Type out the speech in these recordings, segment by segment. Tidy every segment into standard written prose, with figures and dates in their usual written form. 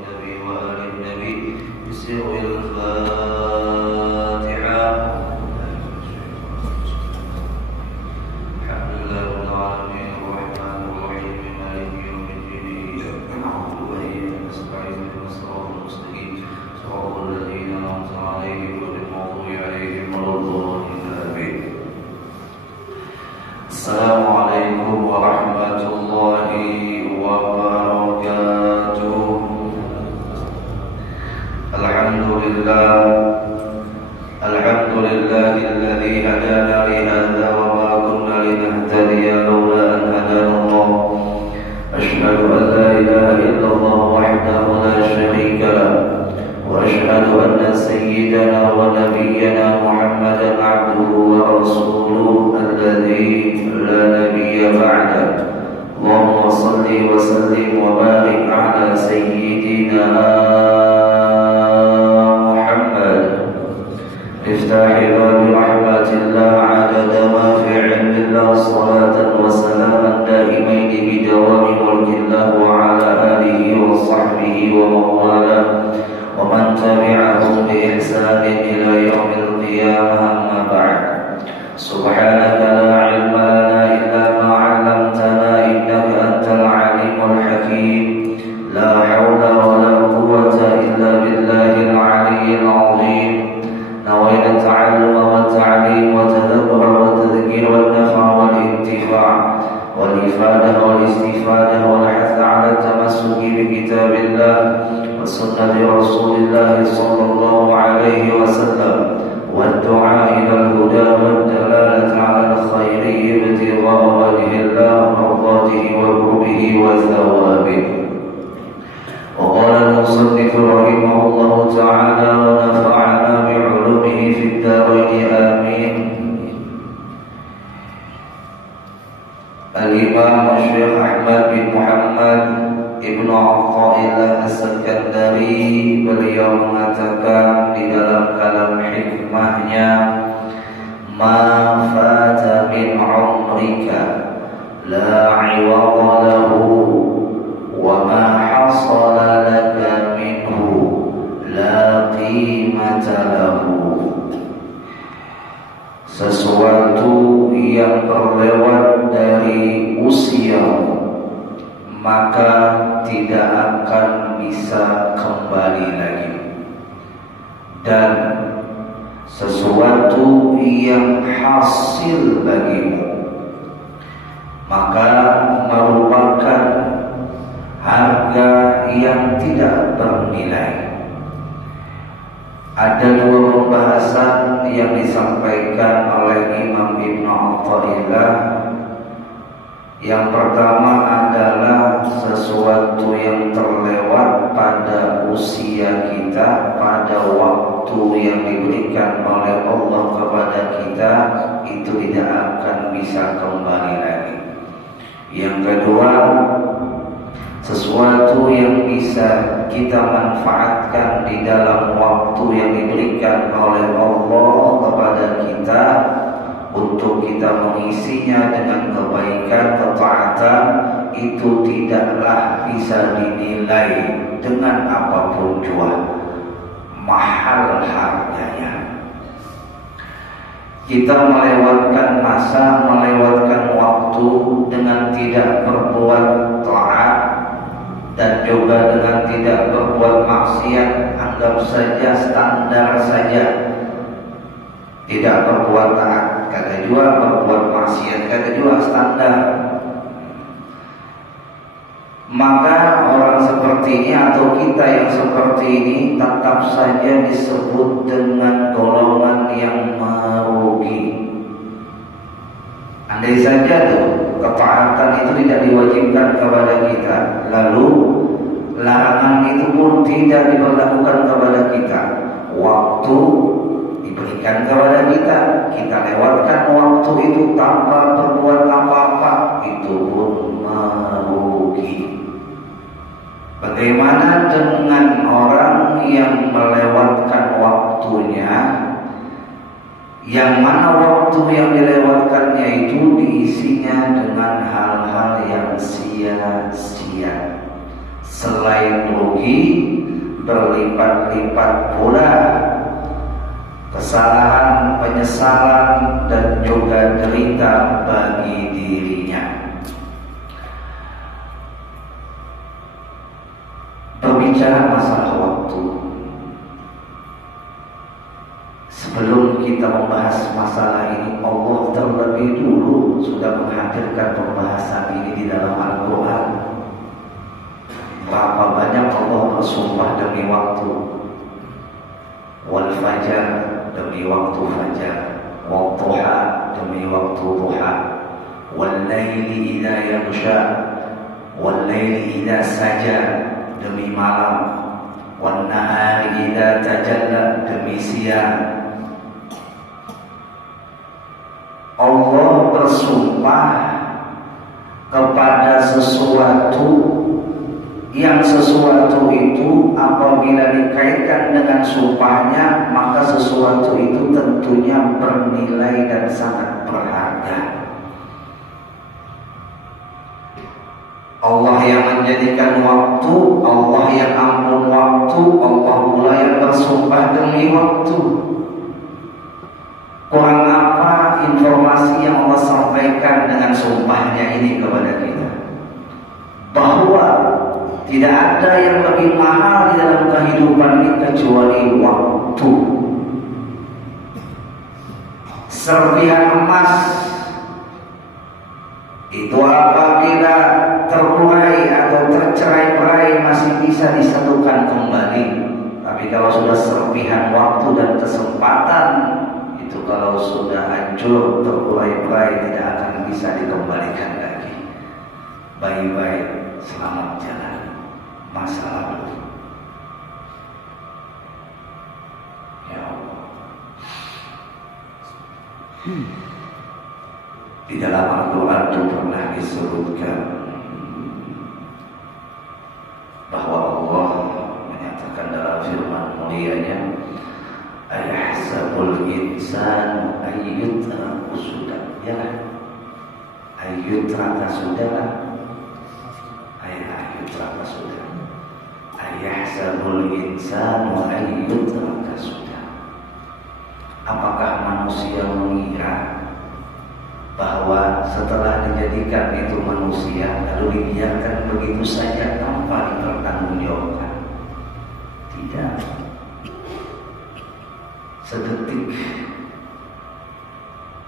النبي وآل النبي بسر الفاتحة. الحمد لله رب العالمين الرحمن الرحيم مالك يوم الدين إياك نعبد وإياك نستعين اهدنا الصراط المستقيم صراط الذين أنعمت عليهم غير المغضوب عليهم ولا الضالين آمين. السلام عليكم ورحمة الله وبركاته. الحمد لله الذي هدانا لهذا وما كنا لنهتدي لولا أن هدانا الله. أشهد أن لا إله إلا الله وحده لا شريك له، وأشهد أن سيدنا ونبينا محمدا عبده ورسوله الذي لا نبي بعده. اللهم صل وسلم وبارك على سيدنا محمد مفتاح باب رحمة الله عدد ما في علم الله، صلاة وسلاما دائمين بدوام ملك الله وعلى آله وصحبه ومن والاه ومن تبعهم بإحسان إلى يوم القيامة. أما بعد، سبحانك لا علم لنا إلا ما علمتنا إنك أنت العليم الحكيم. لا حول ولا قوة إلا بالله العلي العظيم. نوينا التعلم والتعليم والتدبر والتذكير والنفع والانتفاع والإفادة والاستفادة والحث على التمسك بكتاب الله وسنة رسول الله صلى الله عليه وسلم، والدعاء إلى الهدى والدلالة على الخير ابتغاء وجه الله مرضاته وقربه وثوابه. وقال المصنف رحمه الله تعالى ونفعنا بعلومه في الدارين آمين. الإمام الشيخ أحمد بن محمد Ibnu Athaillah As-Sakandari beliau mengatakan di dalam kalam hikmahnya, ma fata min umrika la iwada lahu wa ma hasala laka minhu la qimata lahu. Sesuatu yang terlewat dari usiamu maka tidak akan bisa kembali lagi, dan sesuatu yang hasil bagimu maka merupakan harga yang tidak bernilai. Ada dua pembahasan yang disampaikan oleh Imam Ibnu Athaillah. Yang pertama adalah sesuatu yang terlewat pada usia kita, pada waktu yang diberikan oleh Allah kepada kita, itu tidak akan bisa kembali lagi. Yang kedua, sesuatu yang bisa kita manfaatkan di dalam waktu yang diberikan oleh Allah kepada kita untuk kita mengisinya dengan kebaikan, ketaatan, itu tidaklah bisa dinilai dengan apapun jua, mahal harganya. Kita melewatkan masa, melewatkan waktu dengan tidak berbuat taat dan juga dengan tidak berbuat maksiat, anggap saja standar saja. Tidak berbuat taat kata jua, berbuat maksiat kata jua, standar. Maka orang seperti ini atau kita yang seperti ini tetap saja disebut dengan golongan yang merugi. Andai saja tuh ketaatan itu tidak diwajibkan kepada kita, lalu larangan itu pun tidak diberlakukan kepada kita, waktu diberikan kepada kita, kita lewatkan waktu itu tanpa berbuat apa-apa, itu pun merugi. Bagaimana dengan orang yang melewatkan waktunya, yang mana waktu yang dilewatkannya itu diisinya dengan hal-hal yang sia-sia, Selain rugi, berlipat-lipat pula kesalahan, penyesalan, dan juga derita bagi dirinya. Berbicara masalah waktu, sebelum kita membahas masalah ini, Allah terlebih dulu sudah menghadirkan pembahasan ini di dalam Al-Quran. Berapa banyak Allah bersumpah demi waktu. Wal fajar, demi waktu fajar. Wal duha, demi waktu duha. Wal laili idza yaghsha, wal laili idza saja, demi malam. Wan nahari idza tajalla, demi siang. Allah bersumpah kepada sesuatu yang sesuatu itu apabila dikaitkan dengan sumpahnya, maka sesuatu itu tentunya bernilai dan sangat berharga. Allah yang menjadikan waktu, Allah yang ampun waktu, Allah pula yang bersumpah demi waktu. Kurang apa informasi yang Allah sampaikan dengan sumpahnya ini kepada kita? Bahwa tidak ada yang lebih mahal di dalam kehidupan ini kecuali waktu. Serpihan emas itu apabila terbuai atau tercerai-berai masih bisa disatukan kembali. Tapi kalau sudah serpihan waktu dan kesempatan, itu kalau sudah hancur, terbuai-berai, tidak akan bisa dikembalikan lagi. Bye-bye, selamat jalan masa lalu. Ya Allah. Di dalam Al-Quran itu pernah disebutkan bahwa Allah menyatakan dalam firman mulianya, ayahsabul insanu ayyutraka sudah. Ya, ayyutraka sudah. Ayyutraka sudah. Ayahsabul insanu ayyutraka sudah. Apakah manusia mengira bahwa setelah dijadikan itu manusia lalu dibiarkan begitu saja tanpa dipertanggungjawabkan? Tidak. Sedetik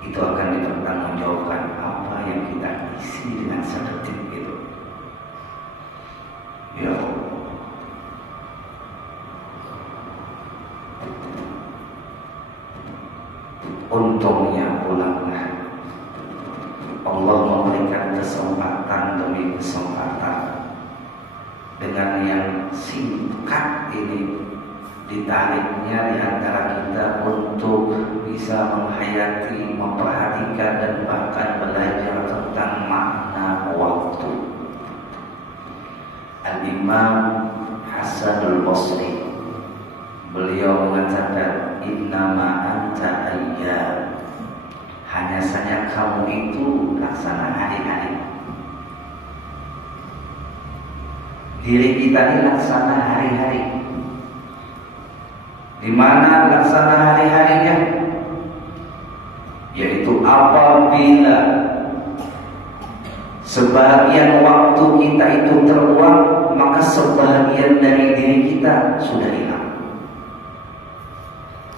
itu akan dipertanggungjawabkan apa yang kita isi dengan sedetik itu. Ya Allah. Untungnya pulanglah Allah memberikan kesempatan demi kesempatan. Dengan yang singkat ini ditariknya di antara kita untuk bisa menghayati, memperhatikan, dan bahkan belajar tentang makna waktu. Al-Imam Hasanul Basri, beliau mengatakan, innama anta ayyam, hanya saja kamu itu laksana hari-hari. Diri kita ini laksana hari-hari. Di mana laksana hari-harinya? Yaitu apabila sebagian waktu kita itu terbuang, maka sebagian dari diri kita sudah hilang.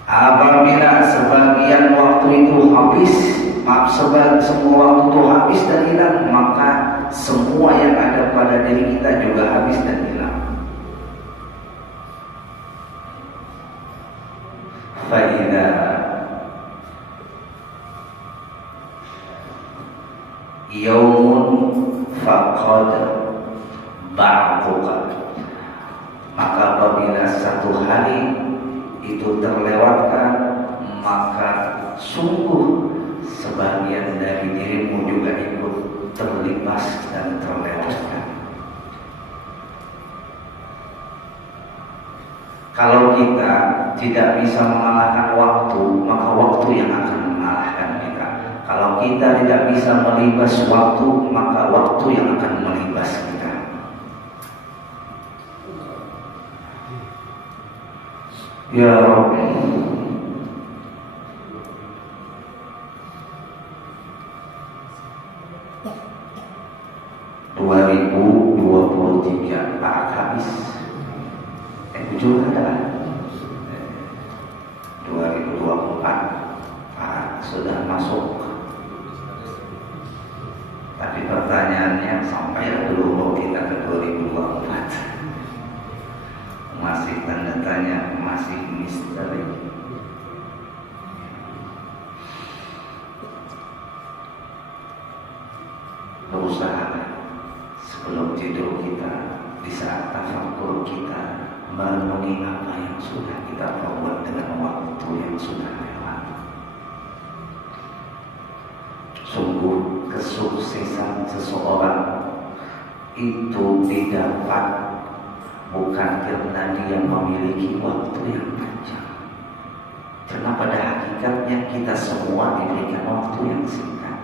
Apabila sebagian waktu itu habis, semua waktu itu habis dan hilang, maka semua yang ada pada diri kita juga habis dan hilang. Fa'idha yaumun faqad ba'duka, maka apabila satu hari itu terlewatkan, maka sungguh sebagian dari dirimu juga ikut terlipas dan terlewatkan. Kalau kita tidak bisa mengalahkan waktu, maka waktu yang akan mengalahkan kita. Kalau kita tidak bisa melibas waktu, maka waktu yang akan melibas kita. Ya Rabbi, 2023 Pak habis. Jujur adalah 2024 Pak sudah masuk. Tapi pertanyaannya sampai dulu kita ke 2024 masih tanda tanya, masih misteri. Berusaha sebelum tidur kita, di saat tafakkur kita, merenungi apa yang sudah kita perbuat dengan waktu yang sudah lewat. Sungguh kesuksesan seseorang itu didapat bukan karena dia memiliki waktu yang panjang, karena pada hakikatnya kita semua diberikan waktu yang singkat.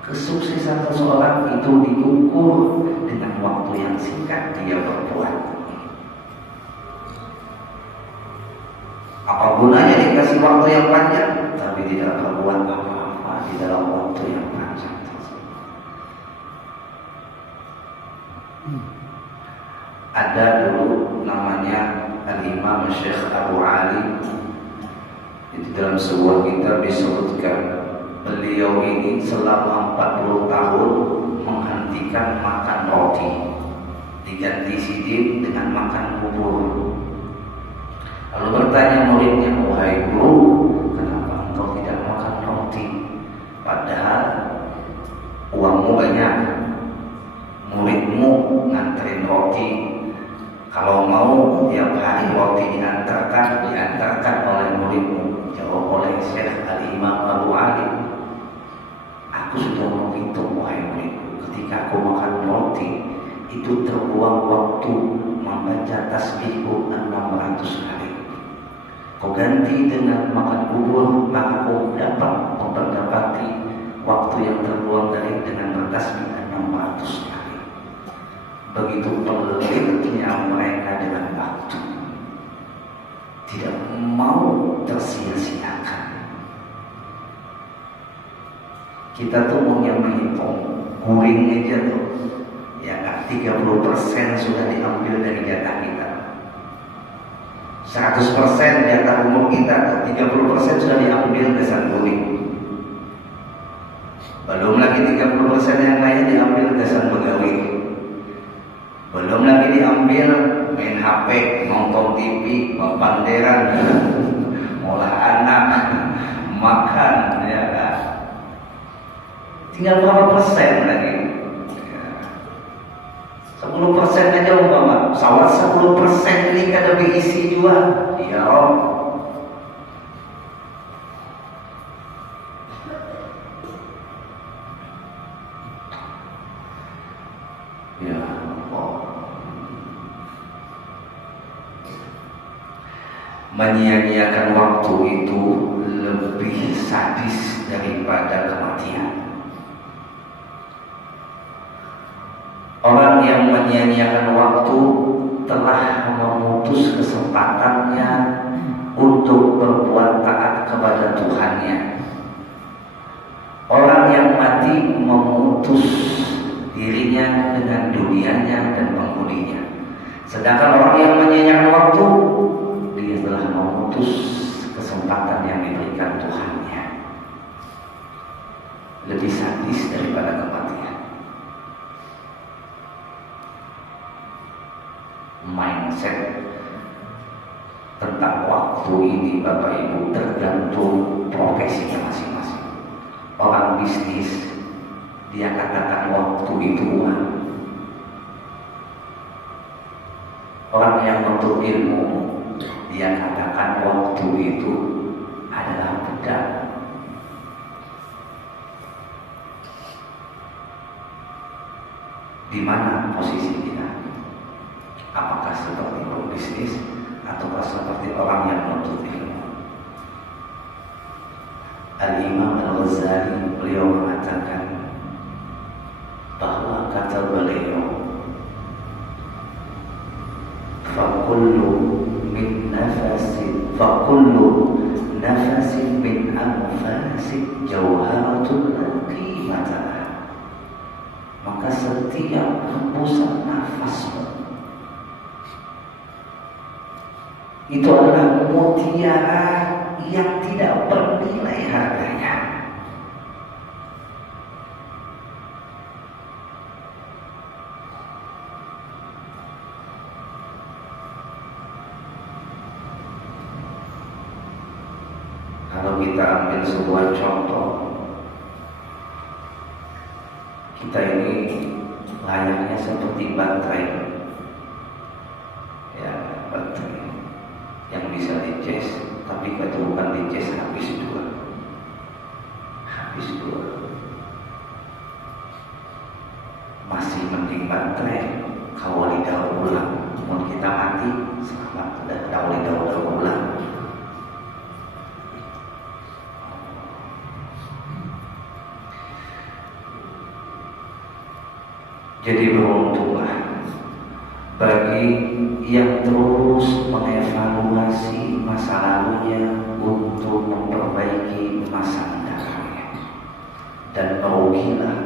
Kesuksesan seseorang itu diukur dengan waktu yang singkat dia berbuat. Apa gunanya dikasih waktu yang panjang tapi tidak berbuat apa-apa di dalam waktu yang panjang tersebut? Ada dulu namanya Al-Imam Syekh Abu Ali. Di dalam sebuah kitab disebutkan beliau ini selama 40 tahun menghentikan makan roti, diganti sidin dengan makan bubur. Lalu bertanya muridnya, wahai guru, kenapa engkau tidak makan roti? Padahal uangmu banyak, muridmu nganterin roti. Kalau mau tiap hari roti diantarkan oleh muridmu. Jawab oleh Syekh Al-Imam Abu Ali, aku sudah menghitung wahai muridku, ketika aku makan roti itu terbuang waktu membaca tasbihku 600 kali. Kau ganti dengan makan bubur, maka kau dapat mendapati waktu yang terbuang dari dengan bertasbih 600 kali. Begitu pelitnya mereka dengan waktu, tidak mau tersia-siakan. Kita tuh mau yang menghitung guring aja tuh, ya kan 30% sudah diambil dari jatah kita. 100% jatah umur kita, 30% sudah diambil dasar guring. Belum lagi 30% yang lain diambil dasar pegawai. Belum lagi diambil main HP, nonton TV, banderan, ngolah anak, makan, ya kan. Tinggal berapa persen lagi? 10% aja umpama, pesawat 10% ini kada diisi juga, ya Rob. Ya Allah. Menyia-nyiakan waktu itu lebih sadis daripada kematian. Orang yang menyia-nyiakan waktu telah memutus kesempatannya untuk berbuat taat kepada Tuhannya. Orang yang mati memutus dirinya dengan dunianya dan penghuninya. Sedangkan orang yang menyia-nyiakan waktu, dia telah memutus kesempatan yang diberikan Tuhannya. Lebih sadis daripada kematian. Mindset tentang waktu ini Bapak Ibu tergantung profesinya masing-masing. Orang bisnis dia katakan waktu itu uang. Orang yang menuntut ilmu dia katakan waktu itu adalah pedang. Di mana posisi kita? Apakah seperti pebisnis ataukah seperti orang yang menuntut ilmu? Al-Imam Al-Ghazali beliau mengatakan bahwa kata beliau, fakullu min nafasin fa kullu nafasin min anfasin jauharatun la qimata laha. Maka setiap hembusan nafasmu itu adalah mutiara yang tidak bernilai harganya. Kalau kita ambil sebuah contoh, kita ini layaknya seperti baterai, ya, baterai yang bisa dicas, tapi kalau bukan dicas habis dua. Masih mending baterai kawali daur ulang. Mau kita mati selamat, udah kawali daur ulang. Jadi beruntunglah bagi yang terus mengevaluasi masa lalunya untuk memperbaiki masa mendatangnya. Dan merugilah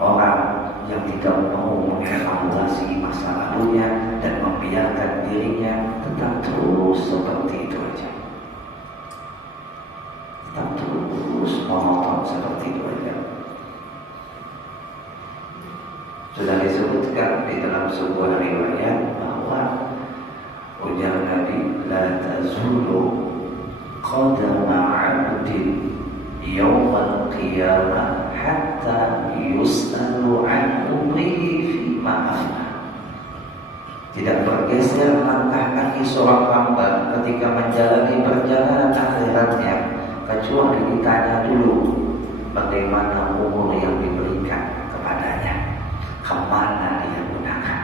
orang yang tidak mau mengevaluasi masa lalunya dan membiarkan dirinya tetap terus seperti itu aja. Tetap terus monoton seperti itu aja. Sudah disebutkan di dalam sebuah riwayat bahwa ujar Nabi, la tazulu qadama 'abdin yawmal qiyamah hatta yus'alu 'an umrihi fima afna. Tidak bergeser langkah kaki seorang hamba ketika menjalani perjalanan akhiratnya kecuali ditanya dulu bagaimana umur yang diberikan kepadanya, kemana dia gunakan.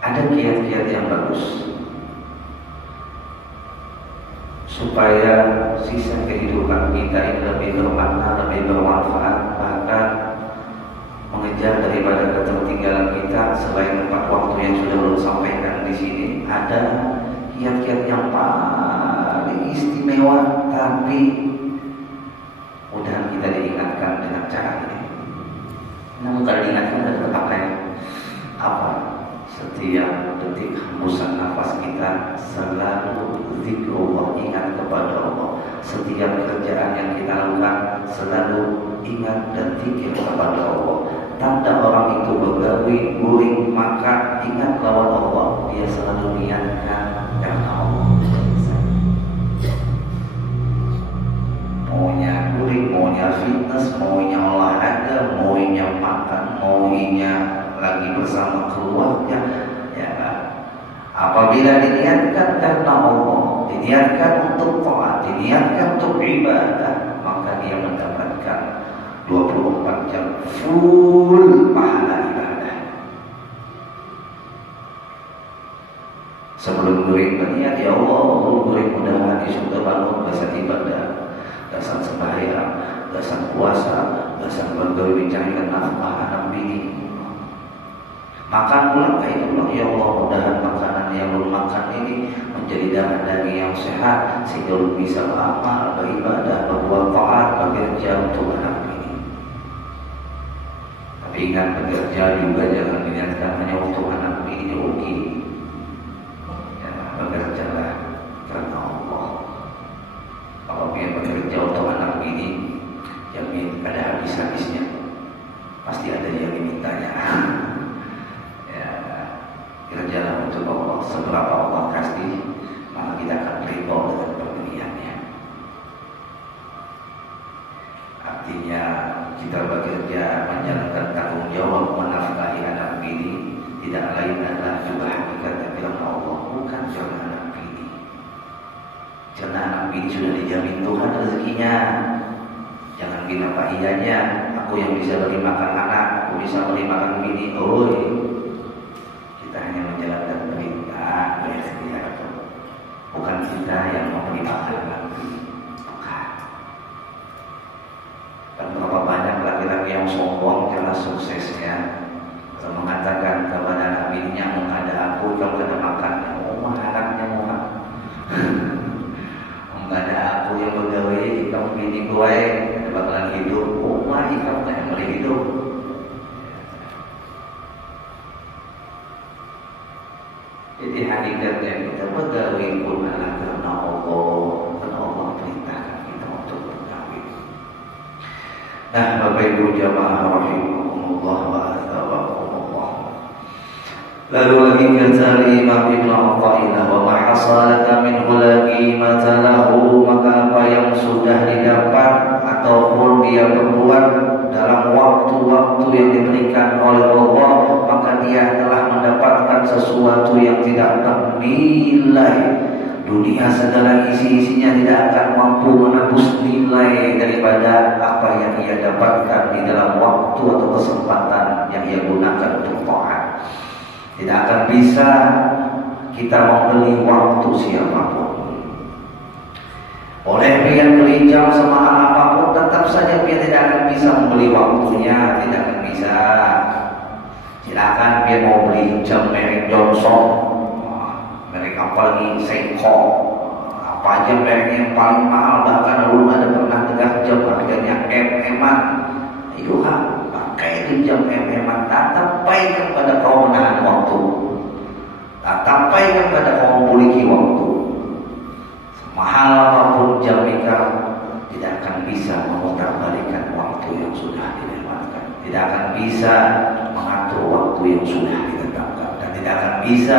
Ada kiat-kiat yang bagus supaya sisa kehidupan kita ini lebih bermakna, lebih bermanfaat, bahkan mengejar daripada ketertinggalan kita. Selain 4 waktu yang sudah belum sampaikan di sini, ada kiat-kiat yang paling istimewa, tapi mudah kita diingatkan dengan cara ini. Namun kalau diingatkan dan terpakai apa? Setiap detik hembusan nafas kita selalu zikrullah, ingat kepada Allah. Setiap kerjaan yang kita lakukan selalu ingat dan zikir kepada Allah. Tanda orang itu begawi, guling, maka ingat lawan Allah. Dia selalu niatkan karena Allah. Maunya guling, maunya fitness, maunya olahraga, maunya makan, maunya lagi bersama keluarga, ya. Apabila diniatkan karena Allah, diniatkan untuk taat, diniatkan untuk ibadah, maka dia mendapatkan 24 jam full pahala ibadah. Sebelum guring berniat, ya Allah, guring mudah-mudahan di surga bangun dasar ibadah, dasar sembahyang, dasar puasa, dasar bergaul mencarikan nafkah anak bini. Makan pulang kayak itu, ya Allah, mudahan makanan yang lu makan ini menjadi darah daging yang sehat sehingga lu bisa beramal, beribadah, berbuat taat, bekerja untuk anak ini. Tapi ingat, bekerja juga jangan diniatkan hanya untuk anak ini rugi. Ya, bekerjalah karena Allah. Kalau ingin bekerja untuk anak ini, jamin ada habis-habisnya. Pasti ada yang dimintanya. Kerjalah untuk Allah, seberapa Allah kasih, maka kita akan ridho dengan pemberiannya. Artinya kita bekerja menjalankan tanggung jawab menafkahi anak bini tidak lain adalah juga hakikatnya bilang Allah, bukan karena anak bini. Karena anak bini sudah dijamin Tuhan rezekinya. Jangan bilang Pak iyanya, aku yang bisa beri makan anak, aku bisa beri makan bini. Kita hanya menjalankan perintah dari setiap itu. Bukan kita yang memberi makan lagi. Bukan. Dan berapa banyak laki-laki yang sombong karena hakikatnya kita bergawi pun adalah karena Allah perintahkan kita untuk bergawi. Nah, Bapak Ibu jamaah rahimahumullah wa athabakumullah. Lalu lagi kata Imam Ibnu Athaillah, wa ma hasalaka minhu lagi matalahu, maka apa yang sudah didapat ataupun dia berbuat dalam waktu-waktu yang diberikan oleh Allah, maka dia telah mendapatkan sesuatu yang tidak ternilai. Dunia segala isi-isinya tidak akan mampu menebus nilai daripada apa yang ia dapatkan di dalam waktu atau kesempatan yang ia gunakan untuk taat. Tidak akan bisa kita membeli waktu siapapun. Oleh dia beli jam semahal apapun, tetap saja dia tidak akan bisa membeli waktunya, tidak akan bisa. Silakan dia mau beli jam merek Johnson, merek apa lagi, Seiko, apa aja mereknya yang paling mahal, bahkan belum ada pernah dengar jam harganya MM-an. Itu pakai itu jam MM-an, tak sampai kepada kau menahan waktu, tak sampai kepada kau memiliki waktu. Mahal apapun jam kita tidak akan bisa memutarbalikkan waktu yang sudah dilewatkan, tidak akan bisa mengatur waktu yang sudah ditetapkan, dan tidak akan bisa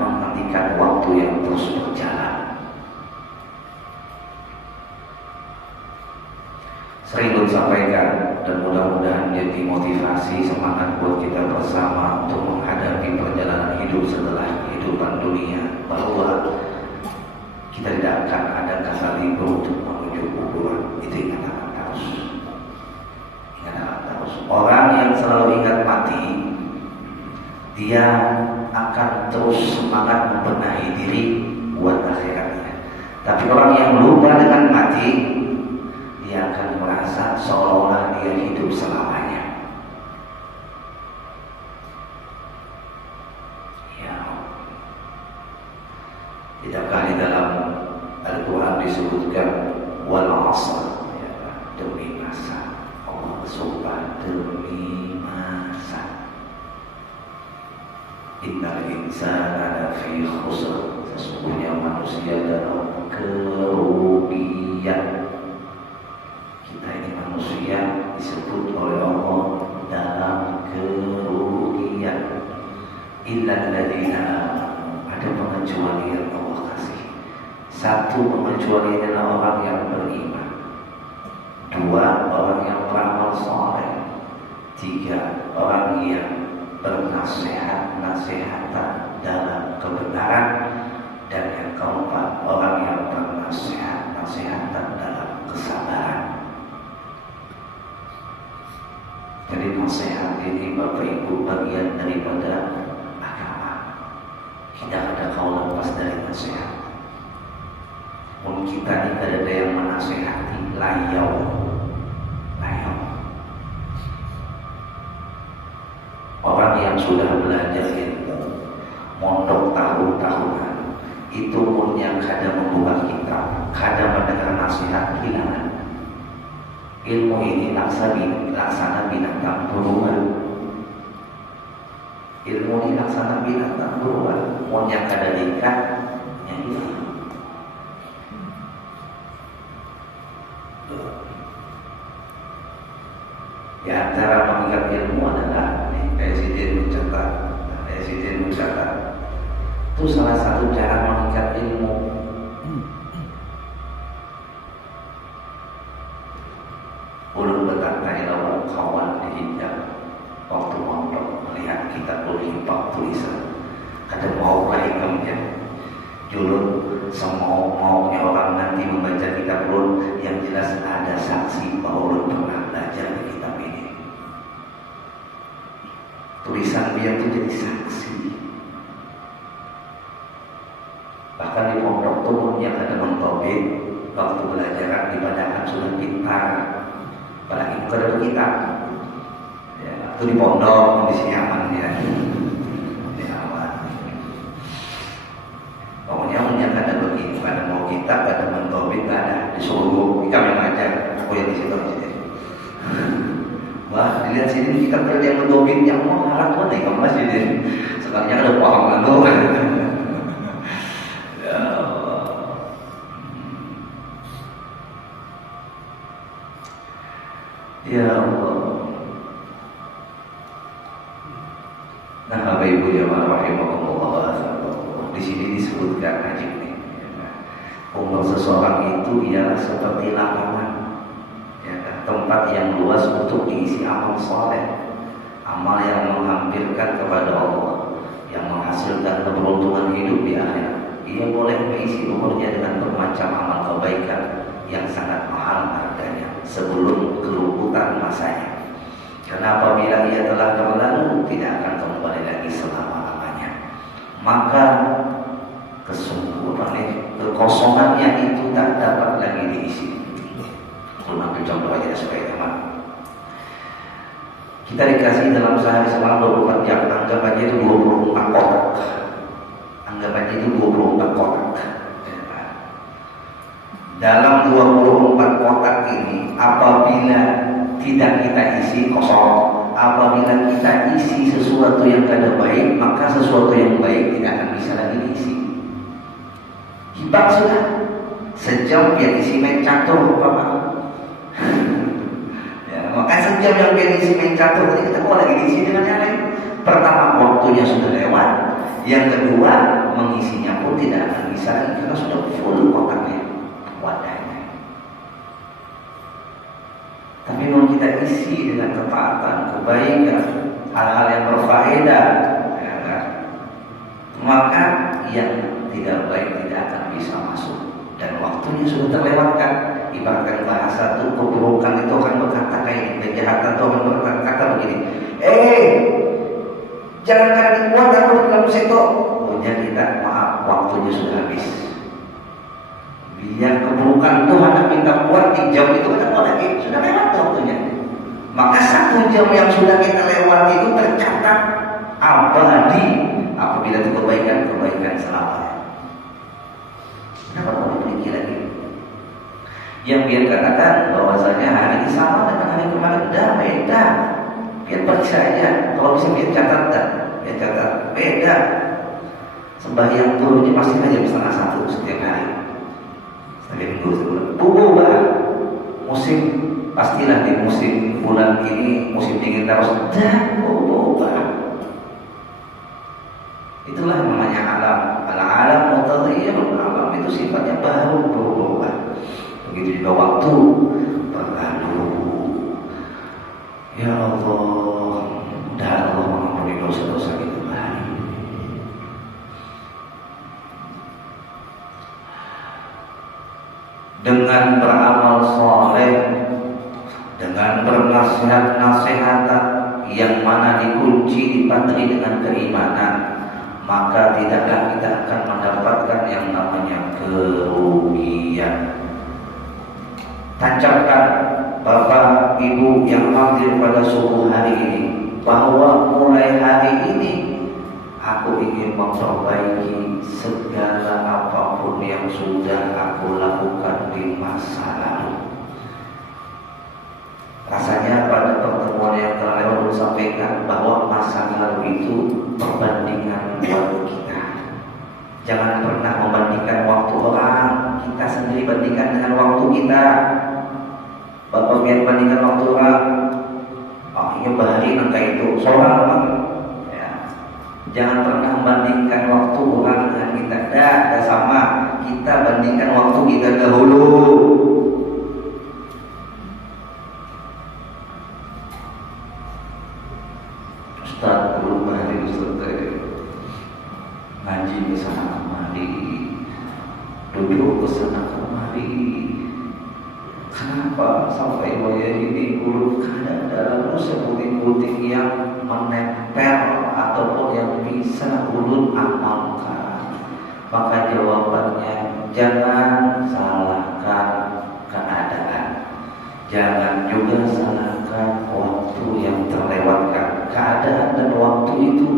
menghentikan waktu yang terus berjalan. Sering sampaikan dan mudah-mudahan jadi motivasi semangat buat kita bersama untuk menghadapi perjalanan hidup setelah kehidupan dunia, bahwa kita tidak akan ada kata libur untuk menuju kuburan. Itu ingatkan terus. Ingatkan terus. Orang yang selalu ingat mati, dia akan terus semangat membenahi diri buat akhiratnya. Tapi orang yang lupa dengan mati, dia akan merasa seolah-olah dia hidup selamanya. Tidakkah di dalam Al-Quran disebutkan wal 'asr, ya, demi masa. Allah bersumpah demi masa. Innal insana lafi khusr, sesungguhnya manusia dalam kerugian. Kita ini manusia disebut oleh Allah dalam kerugian. Illal ladzina, ada pengecualian Allah kasih. Satu pengecualian adalah orang yang beriman. Dua, orang yang beramal saleh. Tiga, orang yang bernasihat-nasihatan dalam kebenaran. Dan yang keempat, orang yang bernasihat-nasihatan dalam kesabaran. Jadi nasihat ini Bapak Ibu bagian daripada agama. Tidak ada kau lepas dari nasihat. Kita ini tidak ada yang menasihati layau. Orang yang sudah belajar ilmu, mondok tahun-tahunan, itu pun yang kadang membuka kitab, kadang mendengar nasihat kehilangan. Ilmu ini laksana binatang buruan. Ilmu ini laksana binatang buruan. Mau yang kada ikan, yang hilang. Di antara mengikat ilmu adalah Presiden mencatat itu salah satu cara mengikat ilmu. Ulun bertanya lawan kawan di hijab waktu mondok melihat kitab ulun tulisan kata mau hikamnya julun semau-maunya orang nanti membaca kitab ulun yang jelas ada saksi bahwa ulun pernah belajar di kitab ini. Tulisan dia itu jadi saksi. Bahkan di pondok tuh yang ada mentobit waktu belajaran ibadahkan sudah pintar. Apalagi bukan ada kitab. Ya, itu di pondok kondisi aman ya. Aman. Pokoknya ada begitu, ada mau kitab, ada mentobit, ada disuruh kita yang ngajar. Aku yang di situ. Wah, dilihat sini kita kerja yang mentobit yang mau halat tuh nih kamu masih di sekarangnya ada paham kan tuh. Ya Allah. Nah, Bapak Ibu ya rahimahumullah, di sini disebutkan ajib nih. Umur seseorang itu ialah seperti lapangan, ya, tempat yang luas untuk diisi amal soleh, amal yang menghampirkan kepada Allah, yang menghasilkan keberuntungan hidup di akhirat. Ia boleh mengisi umurnya dengan bermacam amal kebaikan yang sangat mahal harganya sebelum keluputan masanya. Karena apabila ia telah berlalu, tidak akan kembali lagi selama-lamanya. Maka kekosongannya itu tak dapat lagi diisi. Aku ambil contoh aja supaya teman. Kita dikasih dalam sehari semalam 24 jam, anggap aja itu 24 kotak. Anggap aja itu 24 kotak. Dalam 24 kotak ini, apabila tidak kita isi kosong, apabila kita isi sesuatu yang kada baik, maka sesuatu yang baik tidak akan bisa lagi diisi. Hebat sudah, sejam dia isi main catur, Bapak. Ya, maka sejam yang dia isi main catur, tadi kita mau lagi diisi dengan yang lain. Pertama, waktunya sudah lewat. Yang kedua, mengisinya pun tidak akan bisa lagi karena sudah full kotaknya, wadahnya. Tapi mau kita isi dengan ketaatan, kebaikan, hal-hal yang berfaedah, ya kan? Maka yang tidak baik tidak akan bisa masuk dan waktunya sudah terlewatkan. Ibaratkan bahasa itu, keburukan itu akan berkata kayak kejahatan itu akan berkata begini, jangan kada dibuat aku di dalam situ. Punya kita, maaf, waktunya sudah habis. Biar keburukan itu hendak minta buat di jam itu kan lagi sudah lewat waktunya. Maka 1 jam yang sudah kita lewati itu tercatat abadi apabila itu kebaikan selamanya. Kenapa mau dipilih lagi? Yang biar katakan bahwasanya hari ini sama dengan hari kemarin, dah beda. Biar percaya, kalau bisa biar catat beda. Sembahyang turunnya pasti aja setengah 1 setiap hari. Minggu sebelum berubah musim, pastilah di musim bulan ini musim dingin terus dan berubah. Itulah yang namanya alam. Alam mutaghayyir, alam itu sifatnya baru berubah. Begitu juga waktu berlalu. Ya Allah, mudah Allah mengampuni dosa-dosa kita. Dengan beramal soleh, dengan bernasihat-nasihatan yang mana dikunci dipatri dengan keimanan, maka tidaklah kita akan mendapatkan yang namanya kerugian. Tancapkan Bapak Ibu yang hadir pada subuh hari ini bahwa mulai hari ini aku ingin memperbaiki segala apapun yang sudah aku lakukan di masa lalu. Rasanya pada pertemuan yang telah lewat sampaikan bahwa masa lalu itu perbandingan buat kita. Jangan pernah membandingkan waktu orang, kita sendiri bandingkan dengan waktu kita. Bapak biar bandingkan waktu orang, ini bahari nangka itu seorang. Jangan pernah membandingkan waktu orang dengan kita. Dah sama. Kita bandingkan waktu kita dahulu. Ustaz belum hari Ustaz ngaji ke sana kemari, duduk ke sana kemari. Kenapa sampai waya ini huruf kadang dalam sebuting-buting yang menempel ataupun yang bisa ulun amalkan? Maka jawabannya, jangan salahkan keadaan, jangan juga salahkan waktu yang terlewatkan. Keadaan dan waktu itu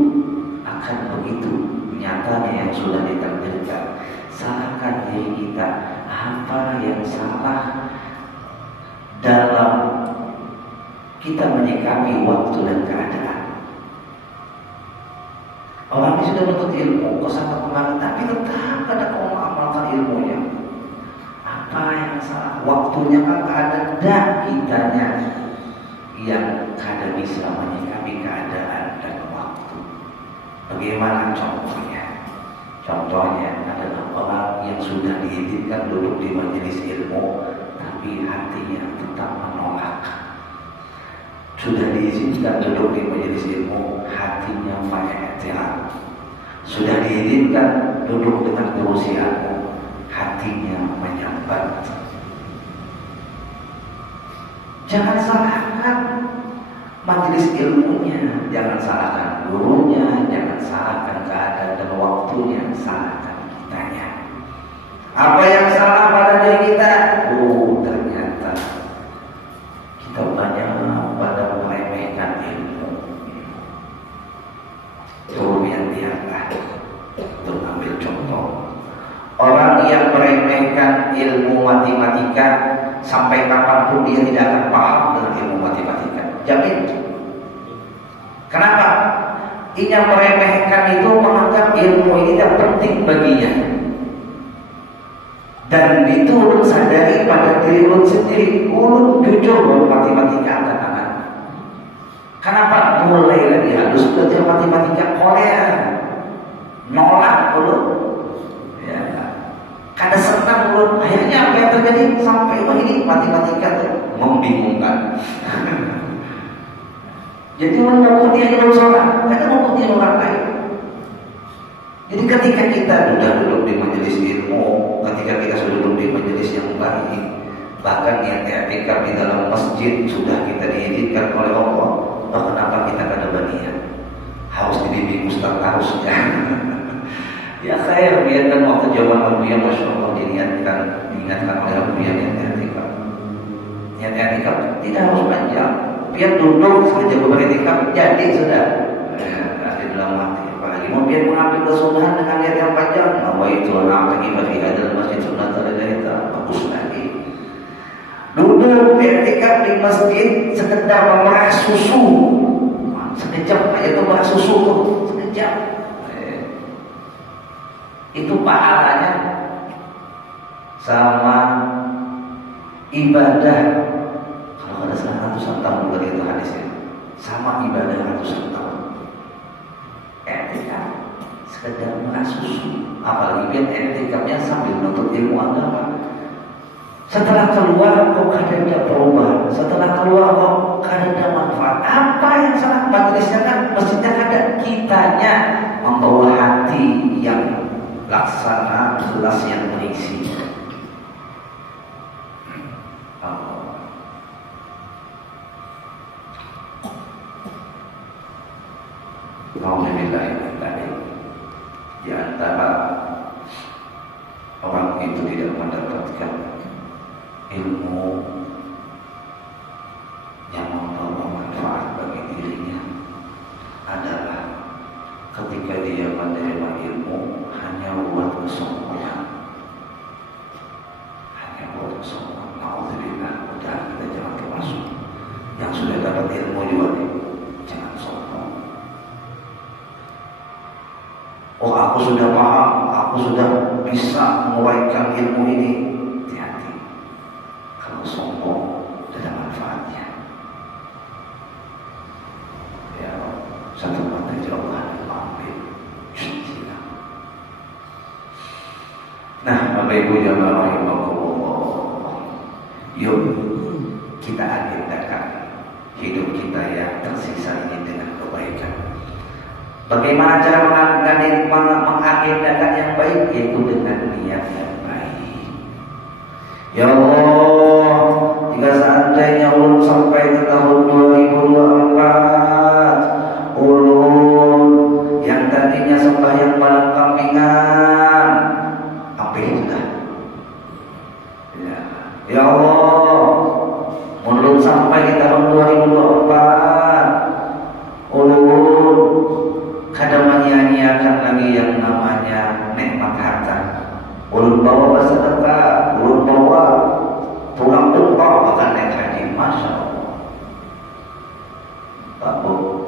akan begitu nyatanya yang sudah ditakdirkan. Salahkan diri kita, apa yang salah dalam kita menyikapi waktu dan keadaan. Orang ini sudah menuntut ilmu, kesana kemari, tapi tetap ada kau mengamalkan ilmunya. Apa yang salah? Waktunya kan ada dan kitanya. yang kada bisa menyikapi keadaan dan waktu. Bagaimana contohnya? Contohnya adalah orang yang sudah diizinkan duduk di majelis ilmu, tapi hatinya tetap menolak. Sudah diizinkan duduk di majelis ilmu, hatinya mengiktiraf. Sudah diizinkan duduk dengan kursi ilmu, hatinya menyambat. Jangan salahkan majelis ilmunya, jangan salahkan gurunya, jangan salahkan keadaan dan waktunya, salahkan kitanya. Apa yang salah pada diri kita? Oh, ternyata kita banyak pada meremehkan ilmu. Kemudian lihatlah, untuk ambil contoh, orang yang meremehkan ilmu matematika sampai kapanpun dia tidak akan paham dengan ilmu matematika. Jamin. Kenapa? Ia meremehkan itu, menganggap ilmu ini tidak penting baginya. Dan itu ulun sadari pada diri ulun sendiri. Ulun jujur bahwa matematika anak-anak. Kenapa? Mulai lagi harus belajar matematika Korea. Nolak ulun. Ya. Karena senang ulun. Akhirnya apa yang terjadi? Sampai ini matematika itu membingungkan. Jadi ulun mau dia ilmu sholat, kadang mau dia orang lain. Jadi ketika kita sudah duduk di majelis ilmu, ketika kita sudah duduk di majelis yang baik, bahkan yang i'tikaf di dalam masjid sudah kita diizinkan oleh Allah, kenapa kita kada berniat? Harus dibimbing ustaz harusnya. Ya khair, biarkan waktu zaman Al-Buya, Masya Allah, diingatkan oleh Al-Buya yang i'tikaf. Yang i'tikaf tidak harus panjang, biar duduk saja beriktikaf jadi sudah. Ada dalam hati. Apalagi mau biar mengambil kesunahan dengan niat yang panjang. Nawaitu an-a'taki fi hadzal masjid sunnatan lillahi ta'ala. Bagus lagi. Duduk i'tikaf di masjid sekedar memerah susu. Sekejap aja tuh memerah susu tuh, sekejap. Itu pahalanya sama ibadah. Kalau ada ratusan tahun dari itu hadisnya, sama ibadah ratusan tahun. I'tikaf sekedar merah susu, apalagi biar i'tikafnya sambil menuntut ilmu agama. Setelah keluar kok kadang berubah, setelah keluar kok kadang manfaat. Apa yang salah? Majelisnya kan, masjidnya ada, kitanya membawa hati yang laksana, gelas yang berisi. Di antara orang itu tidak mendapatkan ilmu yang membawa manfaat bagi dirinya adalah ketika dia menerima ilmu hanya buat kesombongan. Hanya buat kesombongan. Alhamdulillah, udah kita jangan termasuk. Yang sudah dapat ilmu juga nih, jangan sombong. Oh, aku sudah paham, aku sudah bisa menguraikan ilmu ini. Hati-hati. Kalau sombong, tidak ada manfaatnya. Ya, satu mata jawaban ambil. Nah, Bapak Ibu jamaah rahimakumullah. Yuk, kita agendakan hidup kita yang tersisa ini dengan kebaikan. Bagaimana cara mengagendakan yang baik? Yaitu dengan niat yang baik. Ya Allah, jika seandainya ulun sampai ke tahun 2024, ulun yang tadinya sembahyang malam kambingan, apa sudah? Ya Allah, ulun sampai ke tahun 2024, ulun kadang menyia-nyiakan lagi yang namanya nikmat harta. Ulun bawa bersedekah, ulun bawa tulang tumpah, bahkan naik haji. Masya Allah. Pak Bu,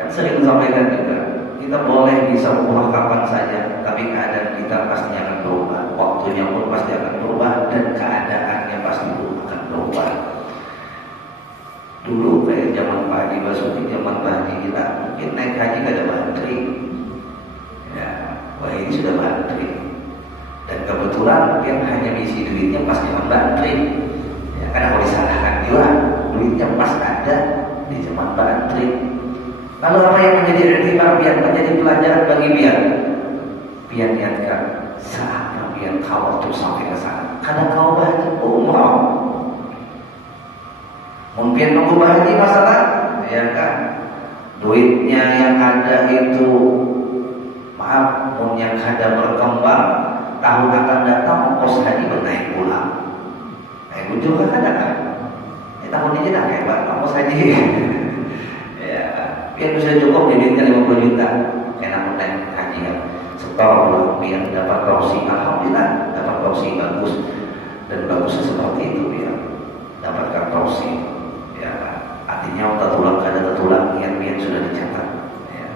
kan sering sampaikan juga, kita boleh bisa umrah kapan saja, tapi keadaan kita pasti akan berubah. Waktunya pun pasti akan berubah, dan keadaannya pasti akan berubah. Dulu kayak zaman Pak Haji Basuki, zaman Pak Haji kita mungkin naik haji gak ada bantri. Ya, wah ini sudah bantri. Dan kebetulan yang hanya isi duitnya pas zaman bantri. Ya, karena kalau disalahkan juga, duitnya pas ada di zaman bantri. Lalu apa yang menjadi iktibar biar menjadi pelajaran bagi biar? Biar niatkan saatnya biar kau waktu sampai ke sana. Karena kau haji umrah. Mungkin mengubah haji masalah, ya kan? Duitnya yang ada itu, maaf, yang ada berkembang, tahun akan datang ongkos haji bernaik ulang. Naik juga kan ada. Tahun ini dah hebat ongkos haji. Ya, biar bisa cukup duitnya 50 juta, enak naik haji ya. Setor ulang biar dapat kausi, alhamdulillah dapat kausi bagus dan bagusnya seperti itu ya, dapatkan kausi. Ya, artinya tertulang kada tertulang niat-niat sudah dicatat. Ya.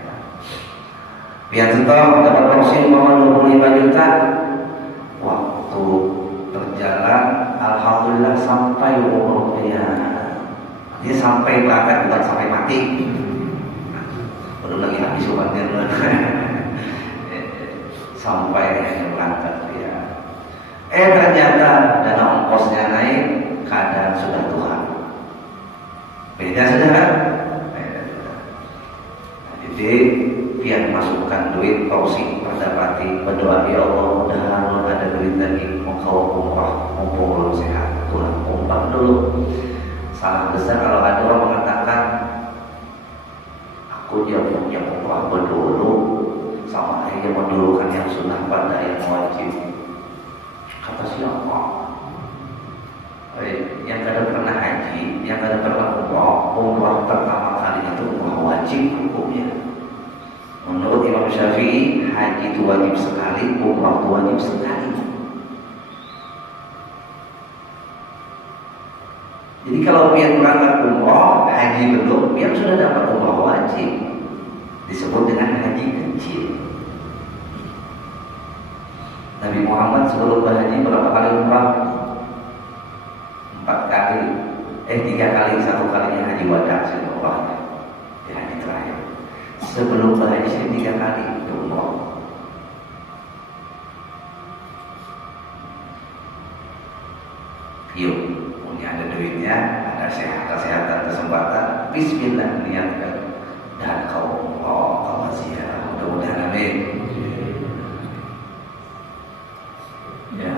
Biar setor dapat kausi umpama 25 juta, waktu berjalan alhamdulillah sampai umurnya. Dia sampai berangkat bukan sampai mati. Belum lagi habis obatnya sampai berangkat dia. Ternyata dana ongkosnya naik, keadaan sudah Tuhan. Beda saudara. Jadi biar masukkan duit kausi pada pati berdoa ya Allah mudah-mudahan ada duit lagi mau kau umrah mumpung belum sehat Tuhan umrah dulu. Salah besar kalau ada orang mengatakan aku dia punya umrah berdulu sama aja mendulukan yang sunnah pada yang wajib. Kata siapa? Yang kada pernah haji, yang kada pernah umrah pertama kali itu umrah wajib hukumnya. Menurut Imam Syafi'i, haji itu wajib sekali, umrah itu wajib sekali. Jadi kalau pian berangkat umrah, haji belum, pian sudah dapat umrah wajib. Disebut dengan haji kecil. Nabi Muhammad sebelum berhaji berapa kali umrah? 4 kali. 3 kali, 1 kalinya haji wada umrahnya. Di haji terakhir. Sebelum berhaji 3 kali umrah. Yuk, punya ada duitnya, ada kesehatan, kesempatan, bismillah niatkan dan kau umrah, kau ziarah, mudah-mudahan amin. Ya.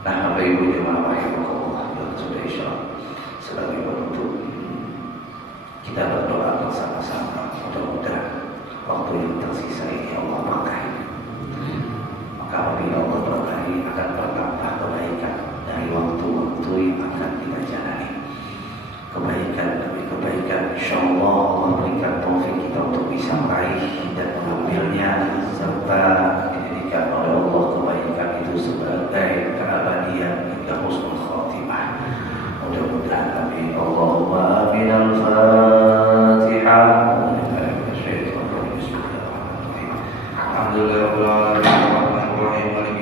Nah, Bapak Ibu jemaah rahimahullah dan sudah insyaallah sebagai penutup kita berdoa bersama-sama mudah-mudahan waktu yang tersisa ini Allah berkahi. Maka apabila Allah berkahi akan bertambah kebaikan dari waktu-waktu yang akan kita jalani. Kebaikan demi kebaikan, insyaallah Allah berikan taufik kita untuk bisa meraih dan mengambilnya serta dijadikan oleh Allah kebaikan itu sebagai keabadian hingga husnul khatimah. Mudah-mudahan amin. Allahumma amin. Al-Fatihah. Alhamdulillah.